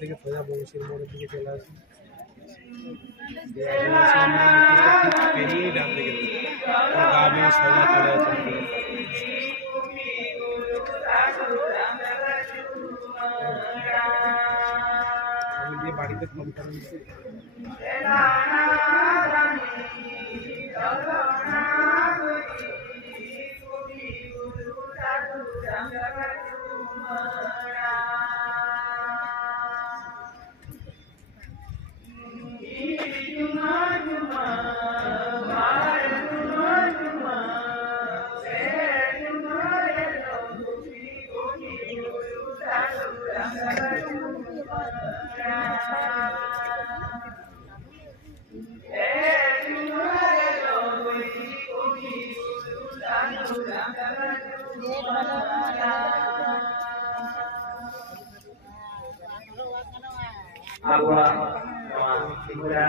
থেকে সোজা বংশীর মোড়ের দিকে চলে আসি পেরিয়ে ডান দিকে গা বেয়ে সোজা চলে আসে আমি দিয়ে বাড়িতে ফোন করে দিচ্ছি agua figura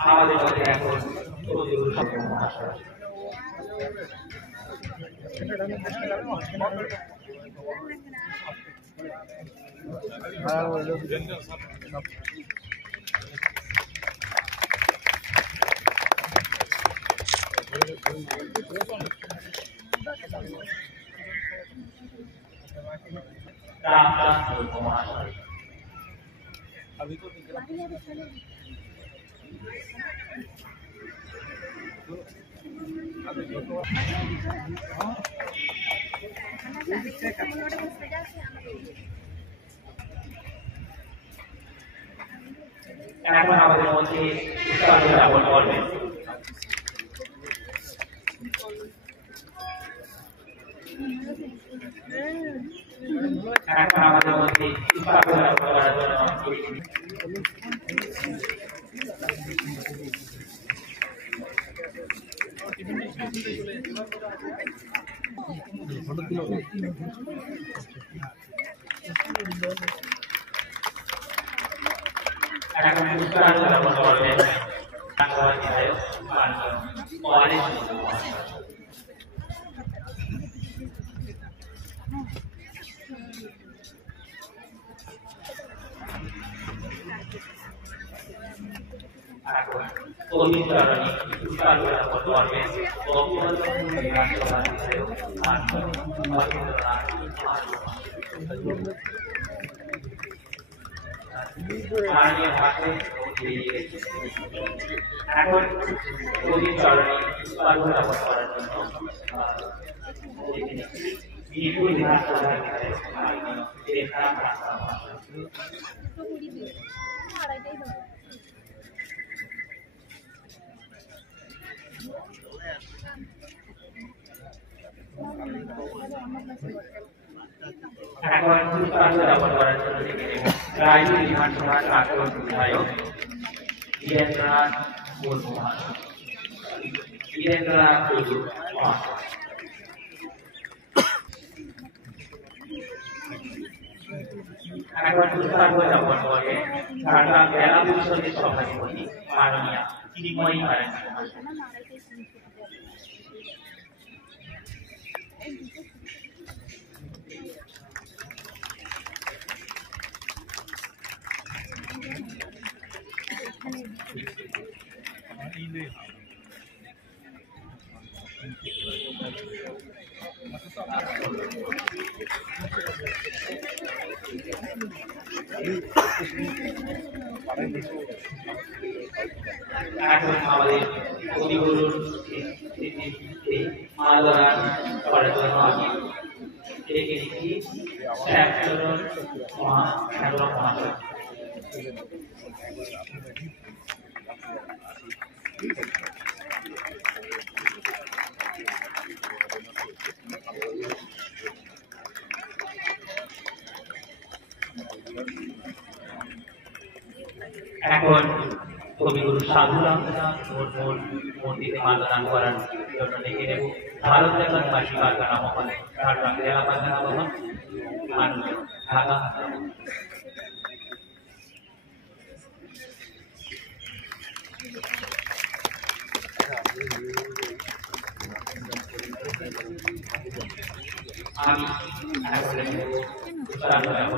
আমাদের মধ্যে এখন अभी तो এখন আমাদের মধ্যে উৎসাহ করবেন এখন আমাদের মধ্যে উৎসাহ করার জন্য এখন উৎসাহ করবেন এখন প্রদীপ চরণে পুষ্পার্ঘ্য করার জন্য বিপুল বিধানসভা এখন পুষ্পার্ঘ্য করার জন্য রায়পুর বিধানসভার প্রাক্তন বিধায়ক বীরেন্দ্রনাথ মুর্মু বীরেন্দ্রনাথ টুডু এখন পুষ্পার্ঘ্য জ্ঞাপন করে ঢাকা জেলা পরিষদের সভাপতি মাননীয়া চিন্ময়ী ব্যানার্জি এখন আমাদের কবিগুরুর মালাদান করার জন্য আমি ডেকে নিচ্ছি শ্যামচরণ মহাশয়। এখন কবিগুরু সাধুরাম মূর্তিতে মাল্যদান করার জন্য ডেকে নেব ভারত লেখার বাসী পারগানা মহলে ঝাড়গ্রাম জেলা পারগানা ভবন মাননীয় ঢাকা। আমি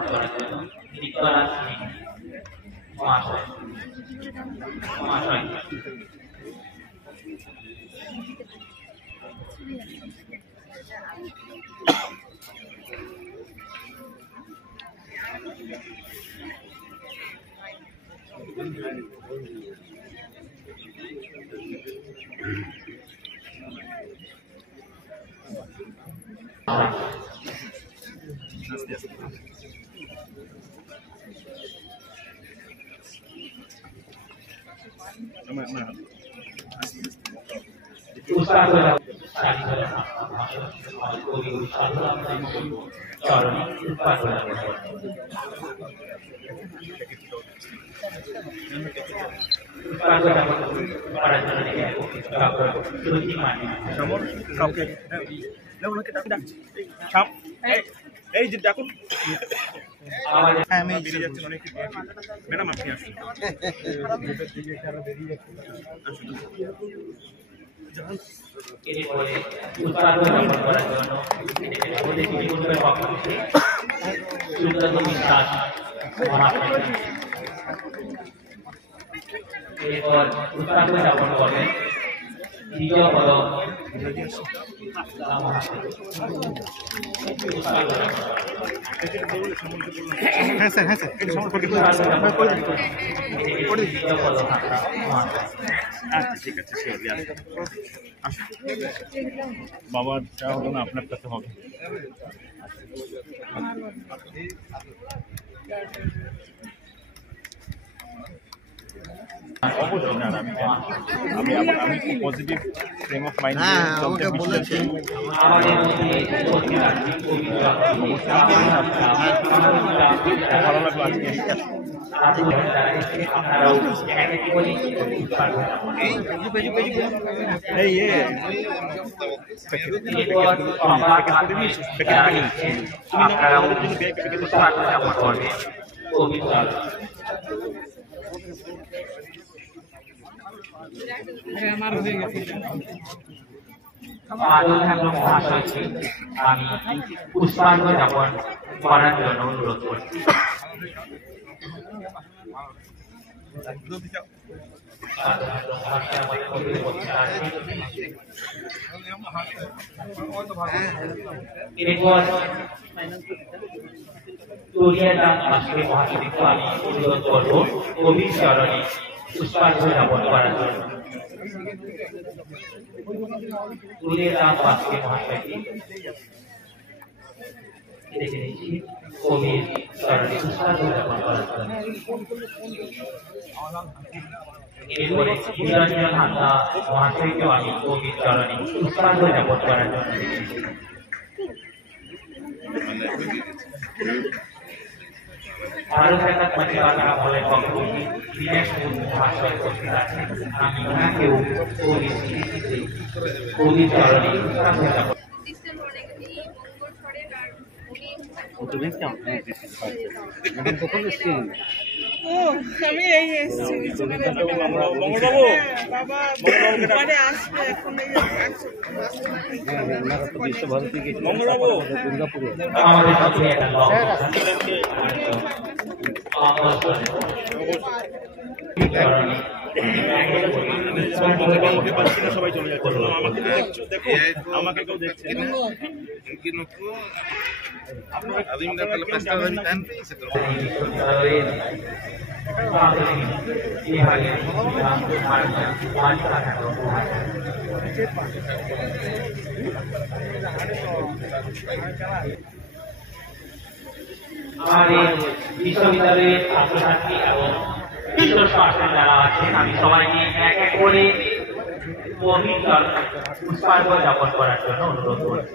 করার জন্য মহাশয় এই যে ডাকুন বেরিয়ে যাচ্ছেন অনেক ম্যাডাম আপনি আসুন এরপর উত্তরাখণ্ড যাপন করবেন দ্বিতীয় পদক বাবার চা হলো না আপনার কাছে হবে আমি পজিটিভ ফ্রেম অফ মাইন্ড আমাকে বলেছেন ভালো লাগলো আমি পুষ্পার্ঘ যাপন করার জন্য অনুরোধ করছি। এরপর মহাসচিবকে আমি অনুরোধ করবো কবির চরণে পুষ্পার্ঘ যাপন করার জন্য। মহাশয়কে দেখে নিচ্ছি কবির চরণে পুষ্পার্ঘ যাপন করার জন্য। এরপরে নিরঞ্জন হাসদা মহাশয়কেও আমি কবির চরণে পুষ্পার্ঘ যাপন করার জন্য দেখেছি। ভারত লেখার বাসী মহলের পক্ষ থেকে দীনেশ মহাশয় উপস্থিত আছেন। আমি ওনাকেও কবির স্মৃতিতে কবির চরণে পুষ্পার্ঘ যাপন আমি এই এসেছি আমাদের সাথে একটা সবাই চলে যাচ্ছে আমাকে দেখো আমাকে কেউ দেখছে না আমাদের বিশ্ববিদ্যালয়ের ছাত্রছাত্রী এবং বিশ্ব স্বাস্থ্য যারা আছেন আমি সবাইকে এক এক করে পবিত্র পুষ্পার্ঘ যাপন করার জন্য অনুরোধ করছি।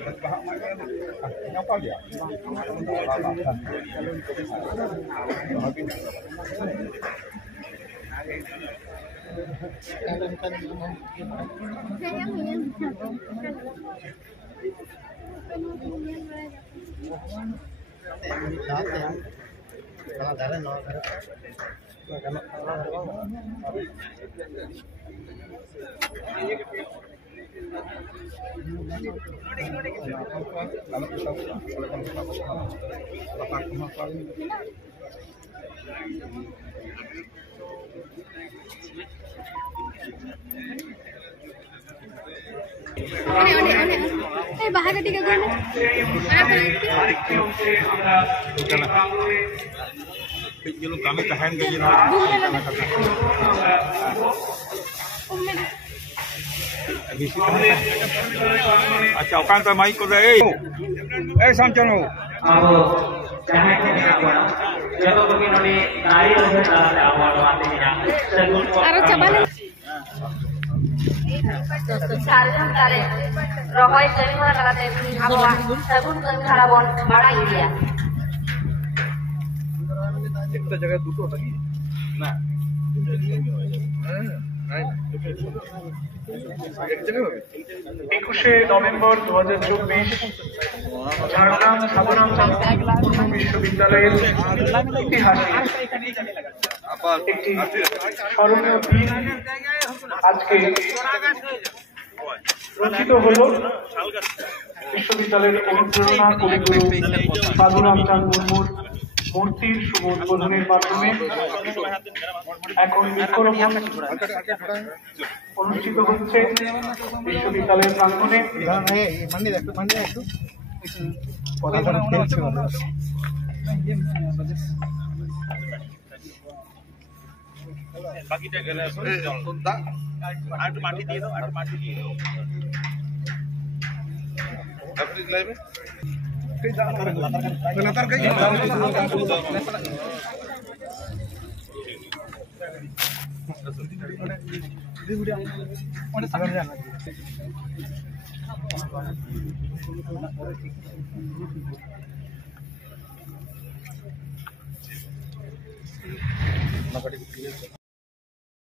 bahagia tiga gue ये लोग कामे कहान गए ना अच्छा ओकान तो माइक को दे ए समझनो अब चाहे जब कोई नोने नारी लोग दादा आवाज आते हैं सगुन aरो cabale Salam kare rohoi terima kate hawa sabun kan kharabon bada India একটা জায়গায় দুটো নাকি না একুশে নভেম্বর 2024 ঝাড়গ্রাম সাধারণ বিশ্ববিদ্যালয়ের ইতিহাসে একটি স্মরণীয় দিন আজকে রচিত হল বিশ্ববিদ্যালয়ের অনুপ্রেরণা কবিগুরু সাধুরামচাঁদ মুর্মুর মূর্তির শুভ উদ্বোধনের মাধ্যমে। এখন বৃক্ষরোপণ অনুষ্ঠিত হচ্ছে বিশ্ববিদ্যালয়ের প্রাঙ্গণে। বাকিটা গেলে আর মাটি দিয়ে দাও আর মাটি দিয়ে দাও আপনি লাইভে লাতার কই